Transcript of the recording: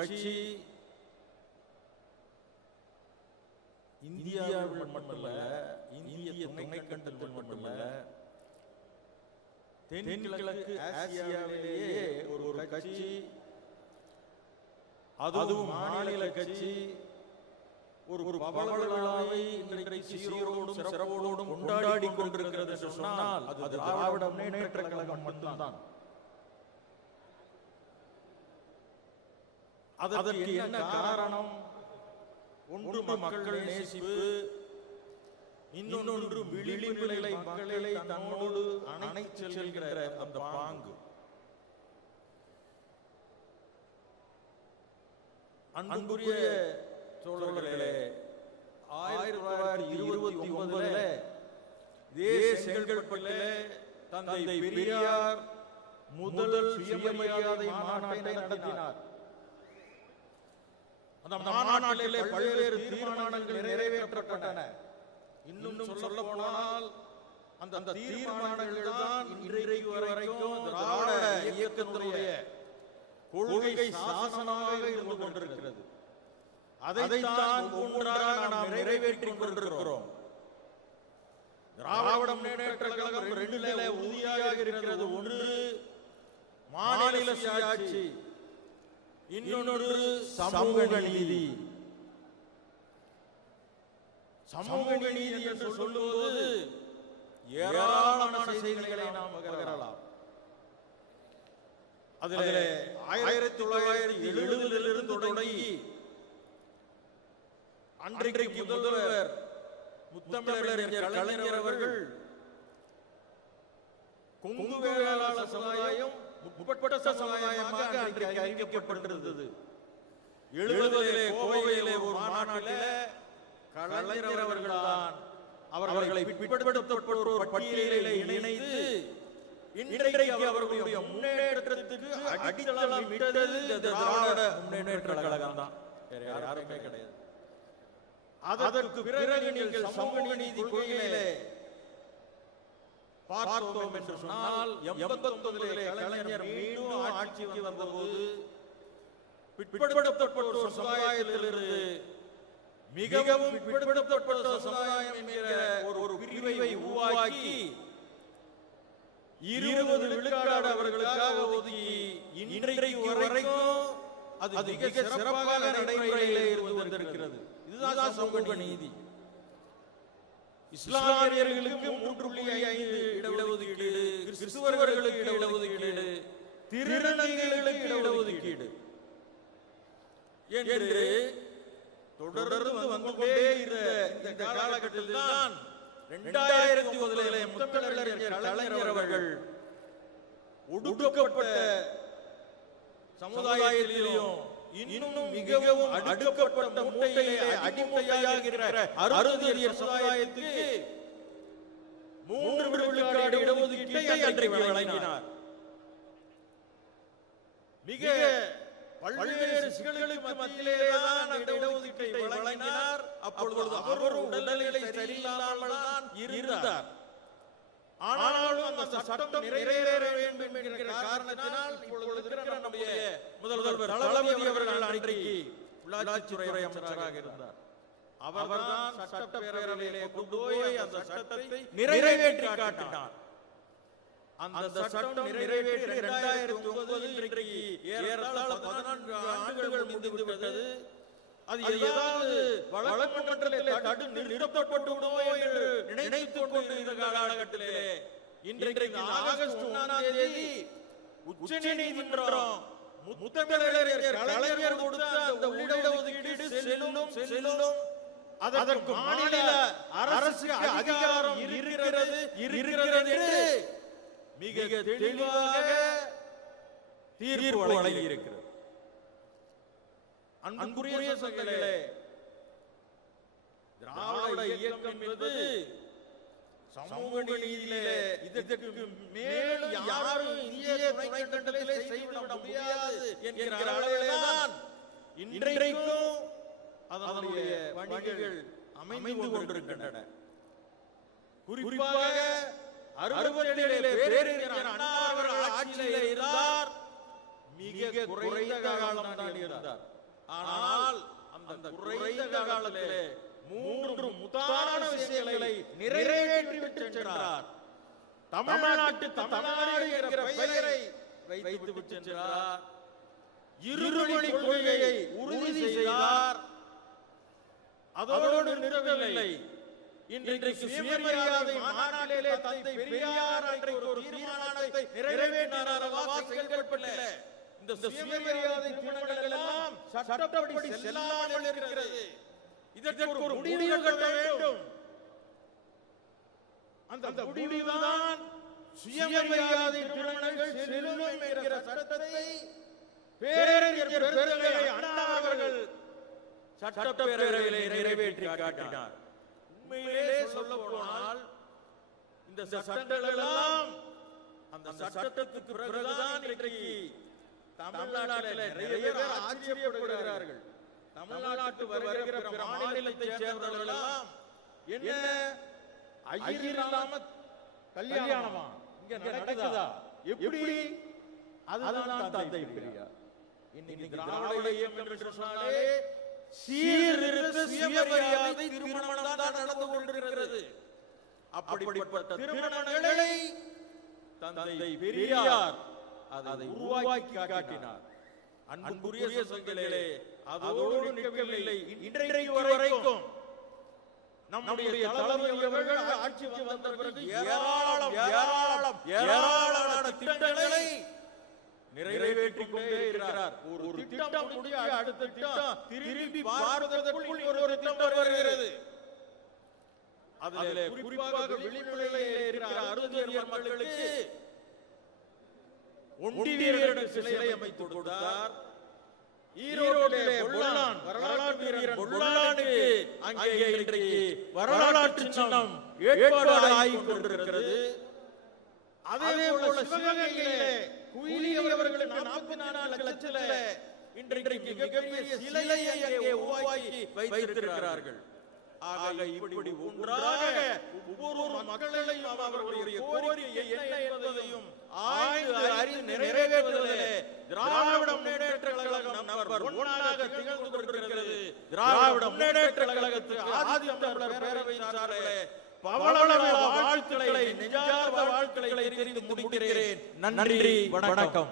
கட்சி இந்தியாவில் மட்டுமல்ல, இந்திய துணைக்கண்டத்தில் மட்டுமல்ல, தென்கிழக்கு ஆசியாவிலேயே ஒரு கட்சி, அதுவும் மாநில கட்சி, ஒரு பவள விழாவை இன்றைக்கு சீரோடும் சிறப்போடும் கொண்டாடி கொண்டிருக்கிறது என்று சொன்னால் அது திராவிட முன்னேற்ற கழகம் மட்டும்தான். அதற்கு என்ன காரணம்? ஒன்று மக்கள் நேசிப்பு, இன்னொன்று விளிம்புநிலை மக்களை தன்னோடு அணைத்து செல்கிற அந்த பாங்கு. அன்புரிய சோழர்களே, 1929 இதே செங்கல்பட்டிலே தந்தை பெரியார் முதல் சுயமரியாதை மாநாட்டை நடத்தினார். அந்த மாநாட்டிலே பல்வேறு தீர்மானங்கள் நிறைவேற்றப்பட்டன. இன்னும் சொல்ல போனால் அந்த தீர்மானங்கள் தான் இன்றைக்கு வரைக்கும் திராவிட இயக்கத்தினுடைய கொள்கை சாசனமாக இருந்து கொண்டிருக்கிறது. அதைத்தான் ஒன்றாக நாம் நிறைவேற்றிக் கொண்டிருக்கிறோம். திராவிட முன்னேற்ற கழகம் ரெண்டிலே உறுதியாக இருக்கிறது. ஒன்று மாநில சுயாட்சி, இன்னொன்று சமூக நீதி. சமூக நீதி என்று சொல்லும்போது ஏராளமான செய்திகளை நாம் பகிரலாம். அதிலே 1970 தொடங்கி அன்றைக்கு முதல்வர் முத்தமிழறிஞர் கலைஞர் அவர்கள் கொங்கு வேளாளர் சமுதாயம் முற்பட்ட சமுதாயமாக அன்றைக்கு அறிவிக்கப்பட்டிருந்தது. 70 கோவையிலே ஒரு மாநாட்டிலே கலைஞர் அவர்கள்தான் அவர்களை பிற்படுத்தப்பட்டோர் பட்டியலிலே இணைத்து இன்றைக்கு அவர்களுடைய முன்னேற்றத்துக்கு அடித்தளம் இட்டது திராவிட முன்னேற்ற கழகம் தான், வேற யாருமே கிடையாது. அதற்கு பிறகு நீங்கள் சமூக நீதி கொள்கையிலே பார்த்தோம் என்று சொன்னால் 89 கலைஞர் மீண்டும் ஆட்சிக்கு வந்தபோது பிற்படுத்தப்பட்டோர் சமுதாயத்திலிருந்து மிகவும் பிற்படுத்தப்பட்ட சமுதாயம் என்கிற ஒரு பிரிவை உருவாக்கி 20 விழுக்காடு அவர்களுக்காக ஒதுக்கி இன்றைக்கு வரைக்கும் அது மிக சிறப்பாக நடைமுறையிலே இருந்து வந்திருக்கிறது. இதுதான் சமூக நீதி. இஸ்லாமியர்களுக்கு 3.5 இடஒதுக்கீடு, கிறிஸ்துவர்களுக்கு இடஒதுக்கீடு, திருநங்கைகளுக்கு இடஒதுக்கீடு என்று தொடர்ந்து வந்து கொண்டே இந்த காலகட்டத்தில் தான் 2001 முத்தமிழறிஞர் கலைஞர் அவர்கள் ஒடுக்கப்பட்ட சமுதாயத்திலும் இன்னும் மிகவும் அடுக்கப்பட்ட மூட்டையிலே அடிமையாக இருக்கிற அருந்ததியர் சமுதாயத்துக்கு 3 விழுக்காடு இடஒதுக்கீட்டை அன்றைக்கு வழங்கினார். மிக பல்வேறு சிக்கல்களுக்கு மத்தியிலேதான் அந்த இடஒதுக்கீட்டை வழங்கினார். அப்பொழுது அவர் உடல்நிலை சரியில்லாமல் தான் இருந்தார். ஆனாலும் அந்த சட்டம் நிறைவேற வேண்டும் என்கிற காரணத்தினால் இப்பொழுது இருக்கிற நம்முடைய முதல்வர் தளபதி அவர்கள் அன்றைக்கு உள்ளாட்சித்துறை அமைச்சராக இருந்தார். அவர்தான் சட்டப்பேரவையிலே கொண்டு போய் அந்த சட்டத்தை நிறைவேற்றி காட்டினார். அந்த சட்டம் நிறைவேற்றி 2009 இன்றைக்கு ஏறத்தாழ 14 ஆண்டுகள் முடிந்து விட்டது. அது ஏதாவது வழக்கமன்றத்திலே தடு நிறுத்தப்பட்டு விடுமோ என்று நினைத்துக் கொண்டு இந்த காலகட்டத்திலே இன்றைக்கு ஆகஸ்ட் 1 உச்ச நீதிமன்றம் முத்தமிழறிஞர் கலைஞர் கொடுத்த அந்த இடஒதுக்கீடு செல்லும், அதற்கு மாநில அரசுக்கு அதிகாரம் இருக்கிறது என்று மிக தெளிவாக தீர்ப்பு வழங்கி இருக்கிறது. அன்புக்குரிய சகோதரர்களே, திராவிட இயக்கம் என்பது சமூக நீதியிலே இதற்கு மேலும் யாரும் இந்திய துணைக்கண்டத்திலே செய்துவிட முடியாது என்கிற அளவில்தான் இன்றைக்கும் அதனுடைய பணிகள் அமைந்து கொண்டிருக்கின்றன. குறிப்பாக 67 பேரறிஞர் அண்ணா அவர்கள் ஆட்சியிலே இருந்தார். மிக குறைந்த காலம் தான் இருந்தார். ஆனால் அந்த குறைந்த காலத்திலே 3 முத்தான விஷயங்களை நிறைவேற்றிவிட்டு சென்றார். தமிழ்நாட்டு தமிழ்நாடு என்கிற பெயரை வைத்துவிட்டு சென்றார். இருமொழி கொள்கையை உறுதி செய்தார். அதோடு நிறுத்தவில்லை. இன்றைக்கு சுயமரியாதை மாநாட்டிலே தந்தை பெரியார் அன்றைக்கு ஒரு தீர்மானத்தை நிறைவேற்றினார் அல்லவா செங்கல்பட்டிலே. இந்த சுயமரியாதை திருமணங்கள் எல்லாம் சட்டப்படி செல்லாமல் இருக்கிறது. இதற்கு ஒரு முடிவு கட்ட வேண்டும். அந்த முடிவுதான் சுயமரியாதை திருமணங்கள் செல்லும் என்கிற சட்டத்தை பேரறிஞர் பெருந்தகை அண்ணா அவர்கள் சட்டப்பேரவையிலே நிறைவேற்றி காட்டினார். உண்மையிலே சொல்ல போனால் இந்த சட்டங்கள் எல்லாம் அந்த சட்டத்துக்கு பிறகுதான் இன்றைக்கு தமிழ்நாட்டில் நிறைய பேர் ஆச்சரியப்படுகிறார்கள். தமிழ்நாட்டு வருகிற பிற மாநிலத்தைச் சேர்ந்தவர்கள் எல்லாம் என்ன ஐயர் இல்லாம கல்யாணமா இங்க நடக்குதா? எப்படி? அதுதான் தந்தை பெரியார். இன்னைக்கு திராவிட இயக்கம் என்று சொன்னாலே சீர்திருத்த சுயமரியாதை திருமணம் தான் நடந்து கொண்டிருக்கிறது. அப்படிப்பட்ட திருமணங்களை தந்தை பெரியார் அதை உருவாக்கி காட்டினார். அன்புக்குரிய சொந்தங்களே, அதோடு நிற்கவில்லை. இன்றைக்கு வரைக்கும் நம்முடைய தளபதி அவர்கள் ஆட்சி வந்த பிறகு ஏராளமான திட்டங்களை நிறைவேற்றிக் கொண்டே இருக்கிறார். ஒரு திட்டம் முடிய அடுத்த திட்டம் திரும்பி பார்ப்பதற்குள் ஒரு திட்டம் வருகிறது. அதிலே குறிப்பாக விளிம்புகளிலே இருக்கிற அருந்ததியர் மக்களுக்கு ஒண்டி வீரனுக்கு சிலை அமைத்து கொடுத்தார். ஈரோட்டிலே பொல்லான் வரலாற்று வீரன் பொல்லானுக்கு அங்கே இன்றைக்கு வரலாற்று சின்னம் ஏற்பாடு ஆகிக் கொண்டிருக்கிறது. அதே போல சிவகங்கையிலே குயிலியவர்களுக்கு 44 லட்சத்திலே இன்றைக்கு மிகப்பெரிய சிலையை அங்கே உருவாக்கி வைத்திருக்கிறார்கள். ஆக இப்படி ஒன்றாக ஒவ்வொரு மக்களையும் அவர்களுடைய கோரிக்கை என்ன என்பதையும் ஆய்ந்து அறிந்து நிறைவேற்றுவதிலே திராவிட முன்னேற்ற கழகம் நம்பர் 1 திகழ்ந்து கொண்டிருக்கிறது. திராவிட முன்னேற்ற கழகத்துக்கு ஆதித்தமிழர் பேரவை சார்பிலே பவள வாழ்த்துக்களை நெஞ்சார்ந்த வாழ்த்துக்களை தெரிவித்து முடிக்கிறேன். நன்றி, வணக்கம்.